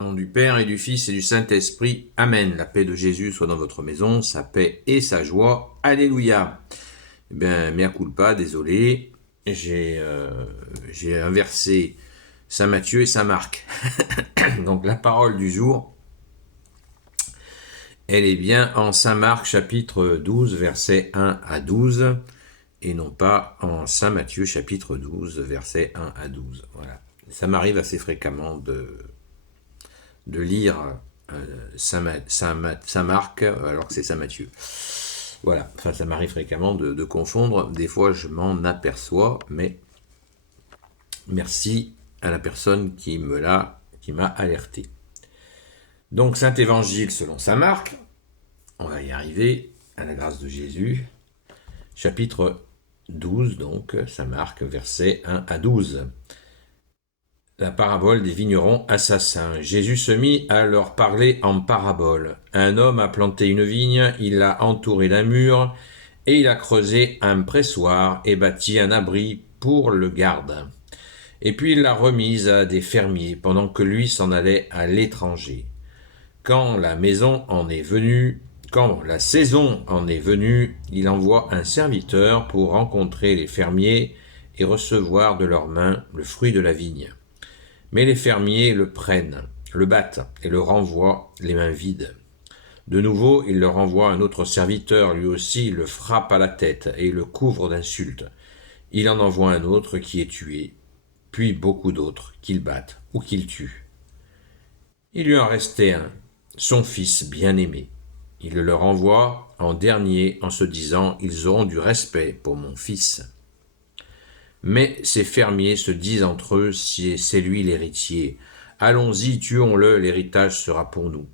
Au nom du Père et du Fils et du Saint-Esprit. Amen. La paix de Jésus soit dans votre maison, sa paix et sa joie. Alléluia. Eh bien, mea culpa, désolé. J'ai inversé Saint Matthieu et Saint Marc. Donc la parole du jour, elle est bien en Saint Marc chapitre 12, versets 1 à 12, et non pas en Saint Matthieu chapitre 12, versets 1 à 12. Voilà. Ça m'arrive assez fréquemment de lire Saint Marc alors que c'est Saint Matthieu. Voilà, enfin ça m'arrive fréquemment de confondre, des fois je m'en aperçois, mais merci à la personne qui m'a alerté. Donc Saint Évangile selon Saint Marc, on va y arriver, à la grâce de Jésus, chapitre 12, donc Saint Marc, versets 1 à 12. La parabole des vignerons assassins. Jésus se mit à leur parler en parabole. Un homme a planté une vigne, il l'a entourée d'un mur, et il a creusé un pressoir et bâti un abri pour le garde. Et puis il l'a remise à des fermiers, pendant que lui s'en allait à l'étranger. Quand la saison en est venue, il envoie un serviteur pour rencontrer les fermiers et recevoir de leurs mains le fruit de la vigne. Mais les fermiers le prennent, le battent et le renvoient les mains vides. De nouveau, il leur envoie un autre serviteur, lui aussi le frappe à la tête et le couvre d'insultes. Il en envoie un autre qui est tué, puis beaucoup d'autres qu'il battent ou qu'il tue. Il lui en restait un, son fils bien-aimé. Il le leur envoie en dernier en se disant « Ils auront du respect pour mon fils ». Mais ces fermiers se disent entre eux, si c'est lui l'héritier, allons-y, tuons-le, l'héritage sera pour nous.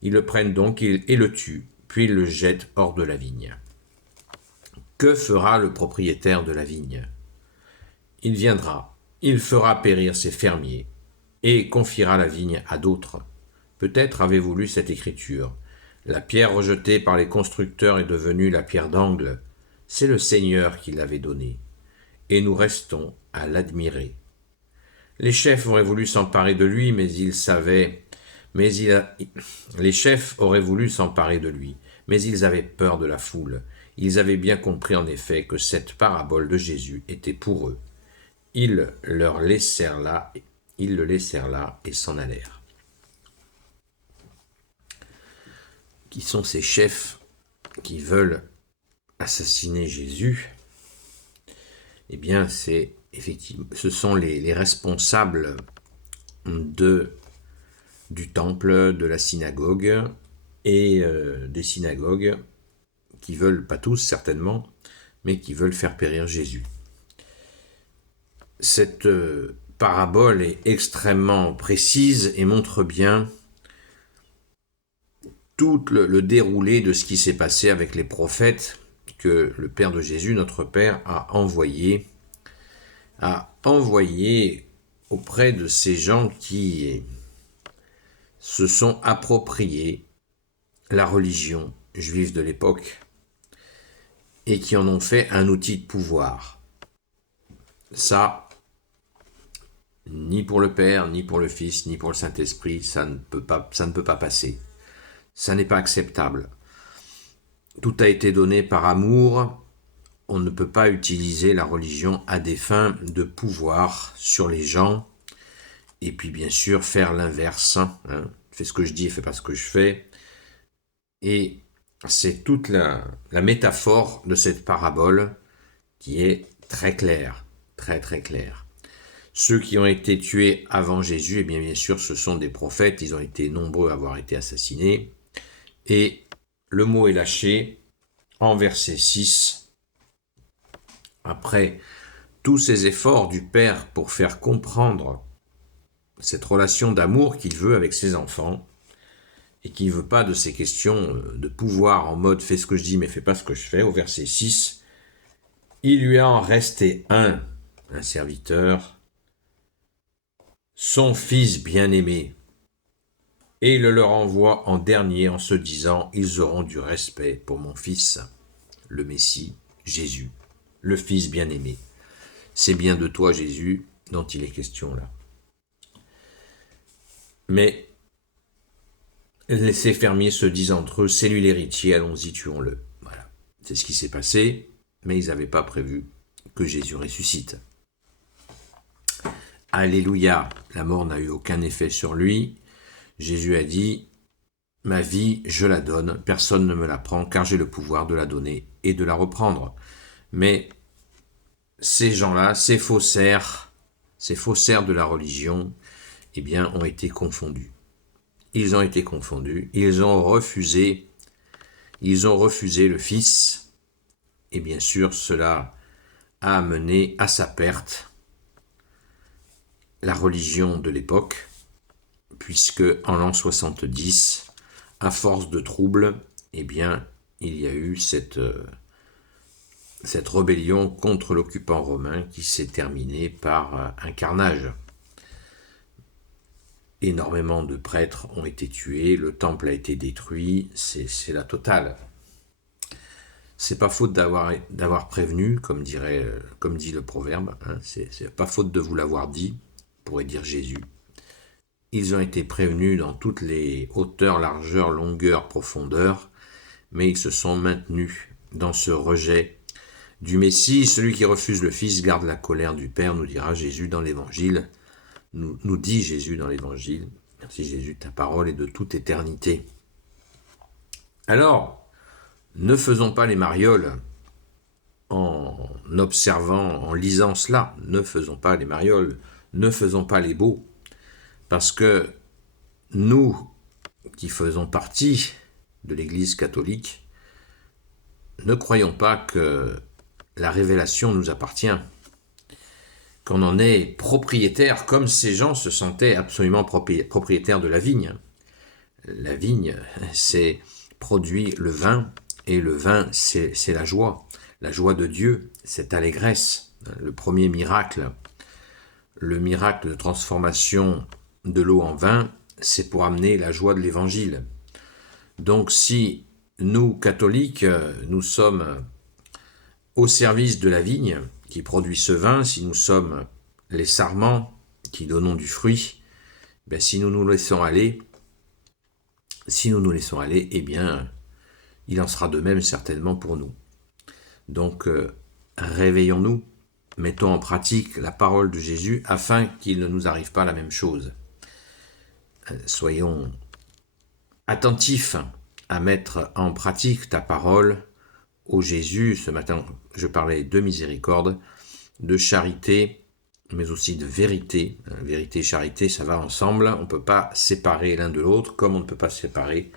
Ils le prennent donc et le tuent, puis ils le jettent hors de la vigne. Que fera le propriétaire de la vigne? Il viendra, il fera périr ses fermiers, et confiera la vigne à d'autres. Peut-être avez-vous lu cette écriture. La pierre rejetée par les constructeurs est devenue la pierre d'angle. C'est le Seigneur qui l'avait donnée. Et nous restons à l'admirer. Les chefs auraient voulu s'emparer de lui, les chefs auraient voulu s'emparer de lui, mais ils avaient peur de la foule. Ils avaient bien compris en effet que cette parabole de Jésus était pour eux. Ils le laissèrent là et s'en allèrent. Qui sont ces chefs qui veulent assassiner Jésus? Eh bien, ce sont les responsables du temple, de la synagogue et des synagogues qui veulent, pas tous certainement, mais qui veulent faire périr Jésus. Cette parabole est extrêmement précise et montre bien tout le déroulé de ce qui s'est passé avec les prophètes que le Père de Jésus, notre Père, a envoyé auprès de ces gens qui se sont appropriés la religion juive de l'époque et qui en ont fait un outil de pouvoir. Ça, ni pour le Père, ni pour le Fils, ni pour le Saint-Esprit, ça ne peut pas passer. Ça n'est pas acceptable. Tout a été donné par amour. On ne peut pas utiliser la religion à des fins de pouvoir sur les gens et puis bien sûr faire l'inverse. Fais ce que je dis et fais pas ce que je fais. Et c'est toute la métaphore de cette parabole qui est très claire, très très claire. Ceux qui ont été tués avant Jésus, eh bien sûr, ce sont des prophètes. Ils ont été nombreux à avoir été assassinés. Et le mot est lâché en verset 6. Après tous ces efforts du Père pour faire comprendre cette relation d'amour qu'il veut avec ses enfants et qu'il ne veut pas de ces questions de pouvoir en mode « fais ce que je dis mais fais pas ce que je fais », au verset 6, il lui en restait un serviteur, son fils bien-aimé, et il le leur envoie en dernier en se disant « Ils auront du respect pour mon fils, le Messie, Jésus, le fils bien-aimé. » C'est bien de toi, Jésus, dont il est question là. Mais ces fermiers se disent entre eux, c'est lui l'héritier, allons-y, tuons-le. Voilà. C'est ce qui s'est passé, mais ils n'avaient pas prévu que Jésus ressuscite. Alléluia, la mort n'a eu aucun effet sur lui. Jésus a dit, ma vie, je la donne, personne ne me la prend, car j'ai le pouvoir de la donner et de la reprendre. Mais ces gens-là, ces faussaires de la religion, eh bien, ont été confondus. Ils ont été confondus, ils ont refusé le Fils, et bien sûr, cela a amené à sa perte la religion de l'époque, puisque en l'an 70, à force de troubles, eh bien, il y a eu cette rébellion contre l'occupant romain qui s'est terminée par un carnage. Énormément de prêtres ont été tués, le temple a été détruit, c'est la totale. C'est pas faute d'avoir prévenu, comme dit le proverbe, hein, c'est pas faute de vous l'avoir dit, pourrait dire Jésus. Ils ont été prévenus dans toutes les hauteurs, largeurs, longueurs, profondeurs, mais ils se sont maintenus dans ce rejet du Messie. Celui qui refuse le Fils garde la colère du Père, nous dira Jésus dans l'Évangile. Nous dit Jésus dans l'Évangile. Merci Jésus, ta parole est de toute éternité. Alors, ne faisons pas les marioles en observant, en lisant cela. Ne faisons pas les marioles, ne faisons pas les beaux. Parce que nous, qui faisons partie de l'Église catholique, ne croyons pas que la révélation nous appartient, qu'on en est propriétaire, comme ces gens se sentaient absolument propriétaires de la vigne. La vigne, c'est produit le vin, et le vin, c'est la joie de Dieu, cette allégresse. Le premier miracle, le miracle de transformation de l'eau en vin, c'est pour amener la joie de l'Évangile. Donc si nous, catholiques, nous sommes au service de la vigne qui produit ce vin, si nous sommes les sarments qui donnons du fruit, ben si nous nous laissons aller, eh bien, il en sera de même certainement pour nous. Donc, réveillons-nous, mettons en pratique la parole de Jésus afin qu'il ne nous arrive pas la même chose. Soyons attentifs à mettre en pratique ta parole. Ô Jésus, ce matin, je parlais de miséricorde, de charité, mais aussi de vérité. Vérité et charité, ça va ensemble. On ne peut pas séparer l'un de l'autre, comme on ne peut pas séparer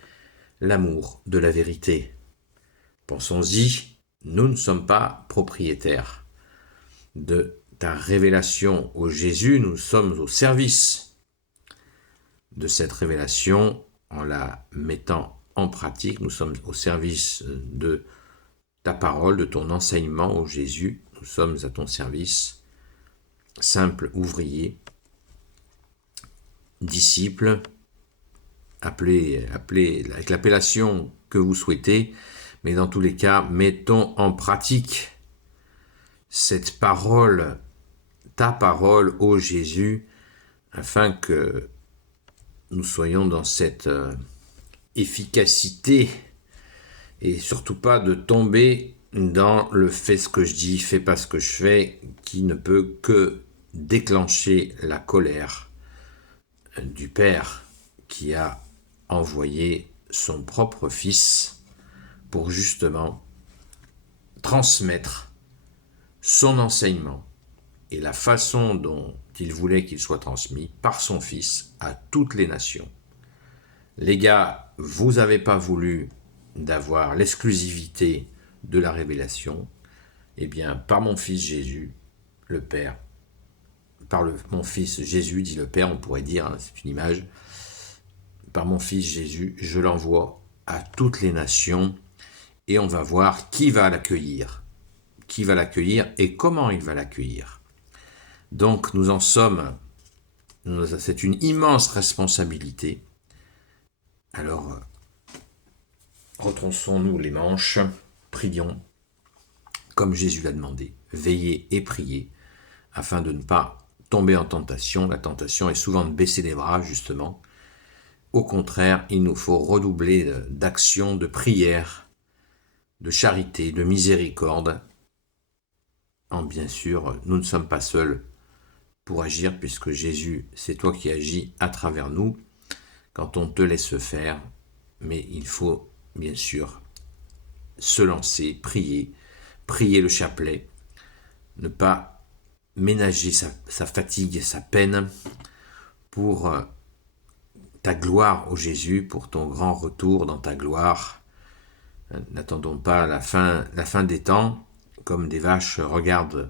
l'amour de la vérité. Pensons-y, nous ne sommes pas propriétaires de ta révélation, ô Jésus, nous sommes au service de cette révélation en la mettant en pratique. Nous sommes au service de ta parole, de ton enseignement, ô Jésus. Nous sommes à ton service, simple ouvrier, disciple, appelé avec l'appellation que vous souhaitez, mais dans tous les cas, mettons en pratique cette parole, ta parole, ô Jésus, afin que nous soyons dans cette efficacité et surtout pas de tomber dans le fais ce que je dis, fais pas ce que je fais, qui ne peut que déclencher la colère du Père qui a envoyé son propre Fils pour justement transmettre son enseignement et la façon dont il voulait qu'il soit transmis par son Fils à toutes les nations. Les gars, vous n'avez pas voulu d'avoir l'exclusivité de la révélation, eh bien, par mon Fils Jésus, le Père, mon Fils Jésus, dit le Père, on pourrait dire, hein, c'est une image, par mon Fils Jésus, je l'envoie à toutes les nations, et on va voir qui va l'accueillir et comment il va l'accueillir. Donc nous en sommes, c'est une immense responsabilité. Alors, retronçons-nous les manches, prions, comme Jésus l'a demandé, veillez et priez, afin de ne pas tomber en tentation. La tentation est souvent de baisser les bras, justement, Au contraire, il nous faut redoubler d'action, de prière, de charité, de miséricorde. Bien sûr, nous ne sommes pas seuls pour agir, puisque Jésus, c'est toi qui agis à travers nous quand on te laisse faire. Mais il faut bien sûr se lancer, prier le chapelet, ne pas ménager sa fatigue, sa peine pour ta gloire, ô Jésus, pour ton grand retour dans ta gloire. N'attendons pas la fin des temps, comme des vaches regardent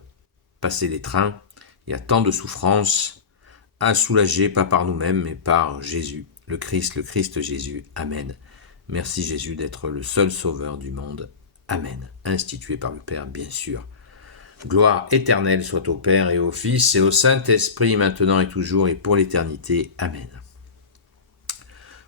passer les trains. Il y a tant de souffrances à soulager, pas par nous-mêmes, mais par Jésus, le Christ Jésus. Amen. Merci Jésus d'être le seul sauveur du monde. Amen. Institué par le Père, bien sûr. Gloire éternelle soit au Père et au Fils et au Saint-Esprit, maintenant et toujours et pour l'éternité. Amen.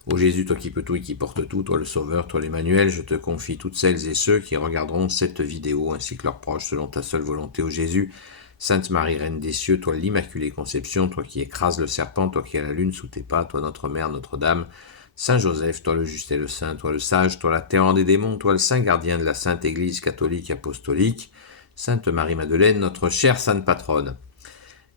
Ô Jésus, toi qui peux tout et qui portes tout, toi le Sauveur, toi l'Emmanuel, je te confie toutes celles et ceux qui regarderont cette vidéo, ainsi que leurs proches, selon ta seule volonté, ô Jésus. Sainte Marie, Reine des cieux, toi l'Immaculée Conception, toi qui écrases le serpent, toi qui as la lune sous tes pas, toi notre Mère, Notre-Dame, Saint Joseph, toi le juste et le saint, toi le sage, toi la terreur des démons, toi le saint gardien de la Sainte Église catholique apostolique, Sainte Marie-Madeleine, notre chère Sainte Patronne.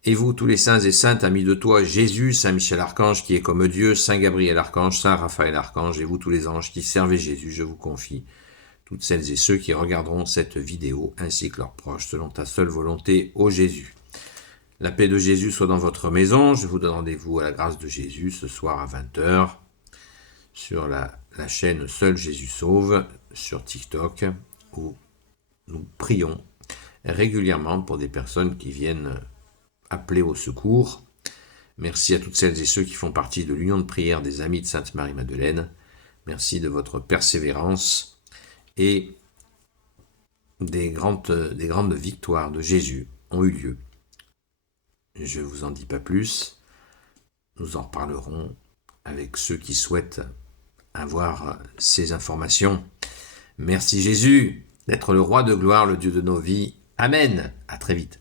Et vous, tous les saints et saintes, amis de toi, Jésus, Saint Michel Archange, qui est comme Dieu, Saint Gabriel Archange, Saint Raphaël Archange, et vous, tous les anges qui servez Jésus, je vous confie toutes celles et ceux qui regarderont cette vidéo, ainsi que leurs proches, selon ta seule volonté, ô Jésus. La paix de Jésus soit dans votre maison. Je vous donne rendez-vous à la grâce de Jésus ce soir à 20h sur la chaîne Seul Jésus Sauve sur TikTok, où nous prions régulièrement pour des personnes qui viennent appeler au secours. Merci à toutes celles et ceux qui font partie de l'union de prière des amis de Sainte Marie-Madeleine. Merci de votre persévérance et des grandes victoires de Jésus ont eu lieu. Je ne vous en dis pas plus. Nous en reparlerons avec ceux qui souhaitent avoir ces informations. Merci Jésus d'être le roi de gloire, le Dieu de nos vies. Amen. À très vite.